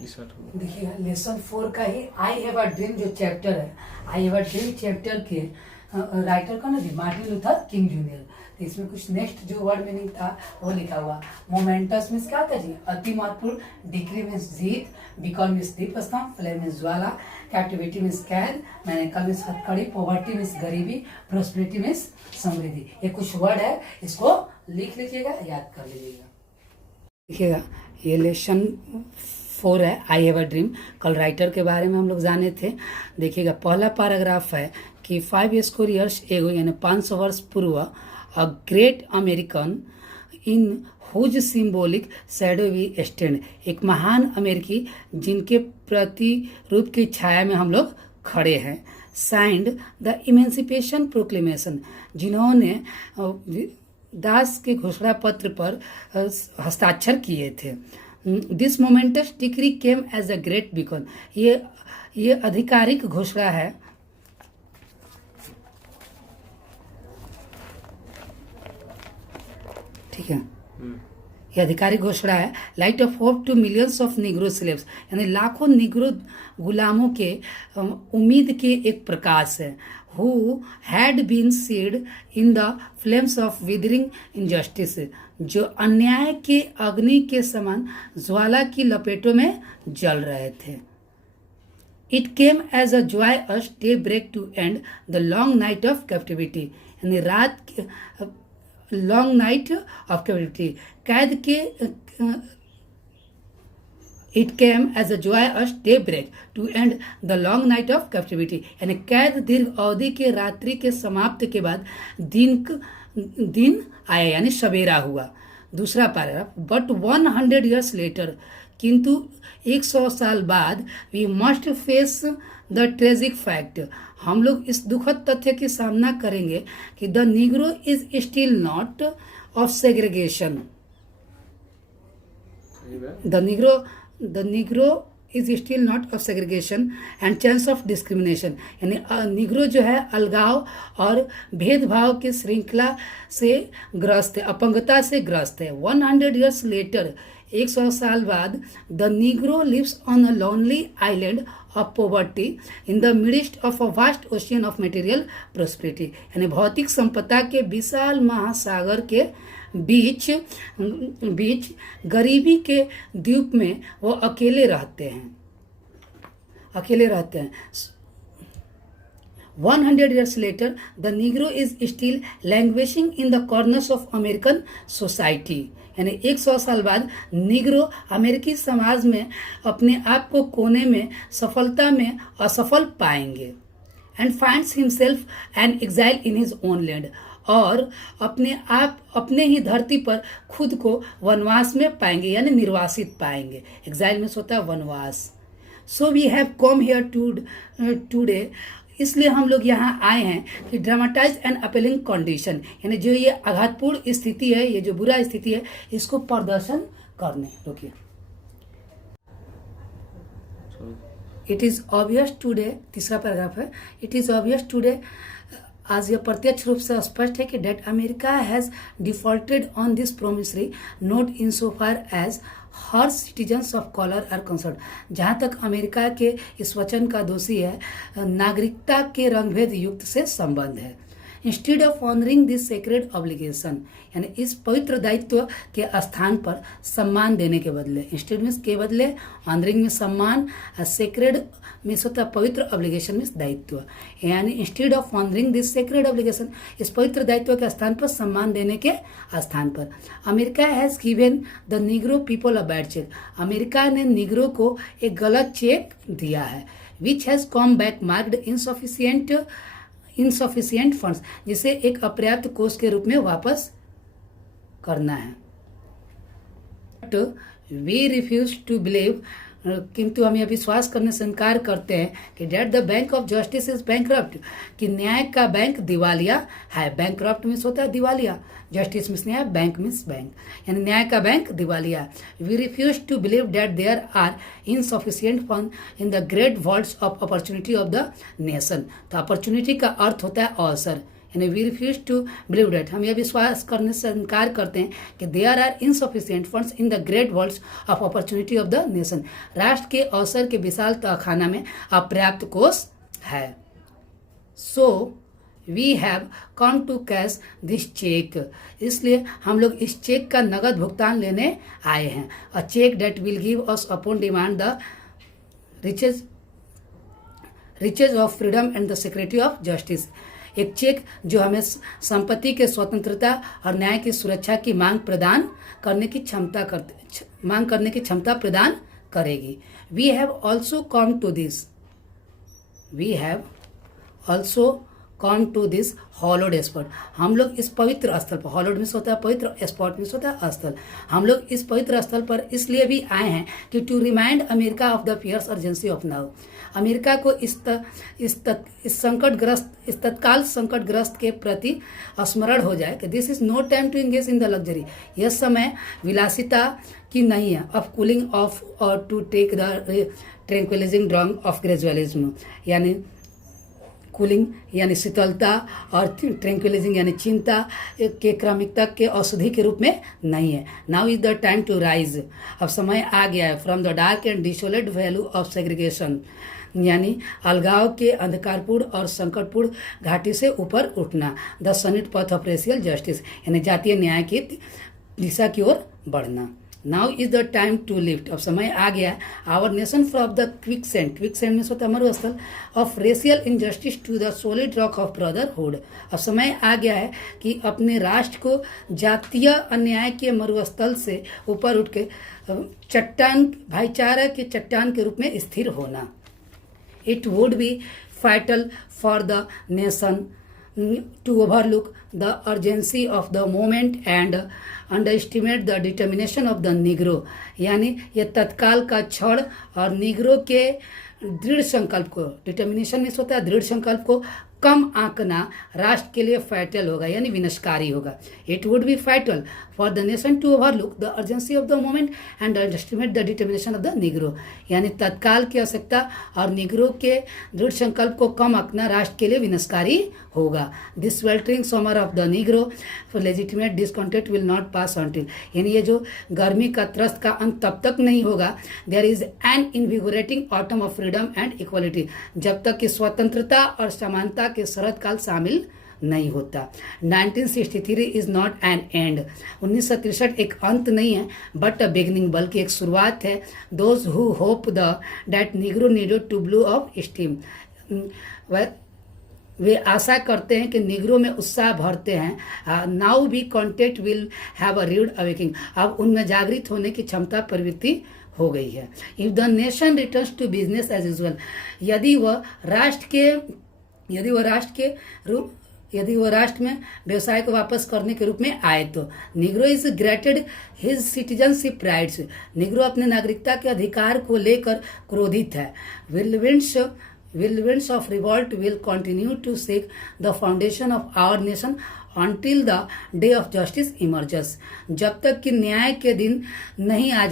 देखिएगा लेसन 4 का ही I have a dream जो चैप्टर है, I have a dream chapter के राइटर का ना जी मार्टिन लूथर किंग जूनियर। तो इसमें कुछ नेक्स्ट जो वर्ड मीनिंग था वो लिखा हुआ। मोमेंटस मीन्स क्या था जी, अति महत्वपूर्ण। डिग्री मीन्स जीत, बिकॉल मीन्स दीप स्तंभ, फ्लेम मीन्स ज्वाला, कैप्टिविटी मीन्स कैद, मैनेकल मीन्स हथकड़ी, पॉवर्टी मीन्स गरीबी, प्रोस्पेरिटी मीन्स समृद्धि। ये कुछ वर्ड है, इसको लिख लीजिएगा, याद कर लीजिएगा। देखिएगा ये लेसन 4 है, आई हैव अ ड्रीम। कल राइटर के बारे में हम लोग जाने थे। देखिएगा पहला पैराग्राफ है कि 5 स्क्वायर ईयर्स एगो यानी 500 वर्ष पूर्व a great American in whose symbolic shadow we stand, एक महान अमेरिकी जिनके प्रतिरूप की छाया में हम लोग खड़े हैं। साइंड द इमेंसिपेशन प्रोक्लेमेशन, जिन्होंने दास के घोषणा पत्र पर हस्ताक्षर किए थे। This momentous decree came as a great beacon, ये आधिकारिक घोषणा है, ठीक है, ये आधिकारिक घोषणा है। Light of hope to millions of Negro slaves, यानी लाखों निग्रो गुलामों के उम्मीद के एक प्रकाश है। Who had been seared in the flames of withering injustice, जो अन्याय के अग्नि के समान ज्वाला की लपेटों में जल रहे थे। It came as a joyous daybreak to end the long night of captivity, यानी रात के लॉन्ग नाइट ऑफ कैप्टिविटी, कैद के it came as a joyous daybreak to end the long night of captivity, यानी कैद दीर्घ अवधि के रात्रि के समाप्त के बाद दिन आया, यानी सवेरा हुआ। दूसरा पैराग्राफ, बट 100 ईयर्स लेटर, किंतु 100 साल बाद, we must face the tragic fact, हम लोग इस दुखद तथ्य के सामना करेंगे कि the Negro is still not of segregation, the Negro is still not of segregation and chains of discrimination, यानी निग्रो जो है अलगाव और भेदभाव की श्रृंखला से ग्रस्त है, अपंगता से ग्रस्त है। 100 ईयर्स लेटर, 100 साल बाद, the Negro lives on a lonely island of poverty in the midst of a vast ocean of material prosperity, यानी भौतिक संपदा के विशाल महासागर के बीच गरीबी के द्वीप में वो अकेले रहते हैं। 100 years later, the Negro is still languishing in the corners of American society, यानी 100 साल बाद निग्रो अमेरिकी समाज में अपने आप को कोने में सफलता में असफल पाएंगे। And finds himself an exile in his own land, और अपने ही धरती पर खुद को वनवास में पाएंगे, यानी निर्वासित पाएंगे। एग्जाइल में होता है वनवास। So we have come here today, इसलिए हम लोग यहाँ आए हैं कि ड्रामेटाइज एंड अपीलिंग कंडीशन, यानी जो ये आघातपूर्ण स्थिति है, ये जो बुरा स्थिति है, इसको प्रदर्शन करने। रुकिए, इट इज ऑब्वियस टुडे, तीसरा पैराग्राफ है, इट इज ऑब्वियस टुडे, आज यह प्रत्यक्ष रूप से स्पष्ट है कि that America has defaulted on this promissory note in so far as her citizens of colour are concern, जहाँ तक अमेरिका के इस वचन का दोषी है, नागरिकता के रंगभेद युक्त से संबंध है। Instead of honouring this sacred obligation, यानी इस पवित्र दायित्व के स्थान पर सम्मान देने के बदले, इंस्टीड मीन्स के बदले, ऑनरिंग में सम्मान, सेक्रेड मीन्स होता है पवित्र, ऑब्लिगेशन मीन्स दायित्व, यानी instead of honouring this sacred obligation, इस पवित्र दायित्व के स्थान पर सम्मान देने के स्थान पर, America has given the Negro people a bad cheque, America ने निग्रो को एक गलत चेक दिया है। Which has come back marked insufficient funds, जिसे एक अपर्याप्त कोष के रूप में वापस करना है। वी रिफ्यूज टू बिलीव, किंतु हम यह विश्वास करने से इनकार करते हैं कि that the bank of justice is bankrupt, कि न्याय का बैंक दिवालिया है। बैंकरप्ट मीन्स होता है दिवालिया, जस्टिस मीन्स न्याय, बैंक मीन्स बैंक, यानी न्याय का बैंक दिवालिया है। We refuse to believe that there are insufficient funds in the great vaults of opportunity of the nation, तो अपॉर्चुनिटी का अर्थ होता है अवसर, यानी we refuse to believe that, हम यह विश्वास करने से इनकार करते हैं कि there are insufficient funds in the great worlds of opportunity of the nation, राष्ट्र के अवसर के विशाल तहखाना में अपर्याप्त कोष है। So we have come to cash this cheque, इसलिए हम लोग इस चेक का नगद भुगतान लेने आए हैं। A cheque that will give us upon demand the riches of freedom and the security of justice, एक चेक जो हमें संपत्ति के स्वतंत्रता और न्याय की सुरक्षा की मांग करने की क्षमता प्रदान करेगी। We have also come to this hallowed spot, हम लोग इस पवित्र स्थल पर, हॉलोड में होता है पवित्र, स्पॉट में होता है स्थल, हम लोग इस पवित्र स्थल पर इसलिए भी आए हैं कि to remind America of the fierce urgency of now, America को इस तत्काल संकटग्रस्त के प्रति स्मरण हो जाए कि this is no time to engage in the luxury, यह समय विलासिता की नहीं है, ऑफ कूलिंग ऑफ और to take the tranquillising drug of gradualism, यानी कूलिंग यानी शीतलता और ट्रैंक्विलाइजिंग यानी चिंता के क्रमिकता के औषधि के रूप में नहीं है। Now is the time to rise, अब समय आ गया है, from the dark and desolate valley of segregation, यानी अलगाव के अंधकारपूर्ण और संकटपूर्ण घाटी से ऊपर उठना, the सनिट path of racial justice, यानी जातीय न्याय की दिशा की ओर बढ़ना। Now is the time to lift, अब समय आ गया है, our nation from the quicksand में होता है मरुस्थल of racial injustice to the solid rock of brotherhood, अब समय आ गया है कि अपने राष्ट्र को जातीय अन्याय के मरुस्थल से ऊपर उठ के चट्टान, भाईचारा के चट्टान के रूप में स्थिर होना। It would be fatal for the nation to overlook the urgency of the moment and underestimate the determination of the Negro, यानी ये तत्काल का क्षण और निग्रो के दृढ़ संकल्प को, डिटर्मिनेशन में होता है दृढ़ संकल्प को कम आंकना राष्ट्र के लिए फैटल होगा, यानी विनाशकारी होगा। It would be fatal for the nation to overlook the urgency of the moment and underestimate the determination of the Negro, यानी तत्काल की आवश्यकता और निग्रो के दृढ़ संकल्प को कम आंकना राष्ट्र के लिए विनाशकारी होगा। This sweltering summer of the Negro for legitimate discontent will not pass until, यानी ये जो गर्मी का त्रस्त का अंत तब तक नहीं होगा, there is an invigorating autumn of freedom and equality, जब तक कि स्वतंत्रता और समानता के शरद काल शामिल नहीं होता। 1963 इज नॉट एन एंड, 1963 एक अंत नहीं है, बट अ बिगनिंग, बल्कि एक शुरुआत है। Those who hope that Negro needed to blow off steam, वे आशा करते हैं कि निग्रो में उत्साह भरते हैं। Now be contact will have a rude awakening, अब उनमें जागृत होने की क्षमता प्रवृत्ति हो गई है। If the nation returns to business as usual, यदि वह राष्ट्र में व्यवसाय को वापस करने के रूप में आए तो Negro is granted his citizenship rights, Negro अपने नागरिकता के अधिकार को लेकर क्रोधित है। Whirlwinds of revolt will continue to shake the foundation of our nation until the day of justice emerges, जब तक कि न्याय के दिन नहीं आ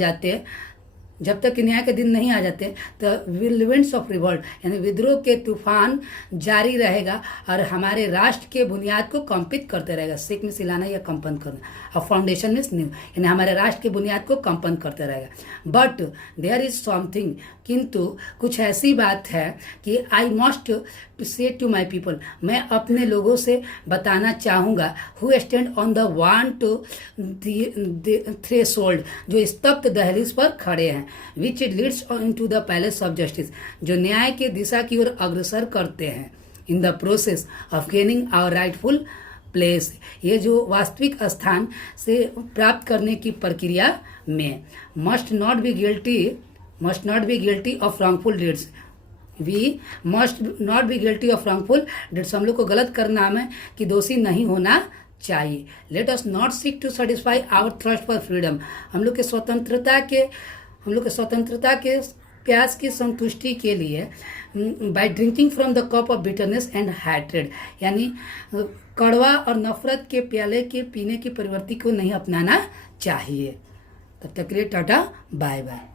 जाते तो whirlwinds of revolt यानी विद्रोह के तूफान जारी रहेगा और हमारे राष्ट्र के बुनियाद को कंपित करते रहेगा। सिक में सिलाना या कंपन करना, और फाउंडेशन में न्यू यानी हमारे राष्ट्र के बुनियाद को कंपन करते रहेगा। बट देयर इज समथिंग, किंतु कुछ ऐसी बात है कि I must say to my people, मैं अपने लोगों से बताना चाहूँगा, who stand on the want threshold, जो स्तब्ध दहलीज पर खड़े हैं, which leads into the palace of justice, जो न्याय के दिशा की ओर अग्रसर करते हैं, in the process of gaining our rightful place, ये जो वास्तविक स्थान से प्राप्त करने की प्रक्रिया में, must not be guilty of wrongful deeds, we must not be guilty of wrongful deeds, हम लोग को गलत करना में कि दोषी नहीं होना चाहिए। Let us not seek to satisfy our thrust for freedom, हम लोग के स्वतंत्रता के प्यास की संतुष्टि के लिए by drinking from the cup of bitterness and hatred, यानी कड़वा और नफरत के प्याले के पीने की प्रवृत्ति को नहीं अपनाना चाहिए। तब तक के लिए टाटा बाय बाय।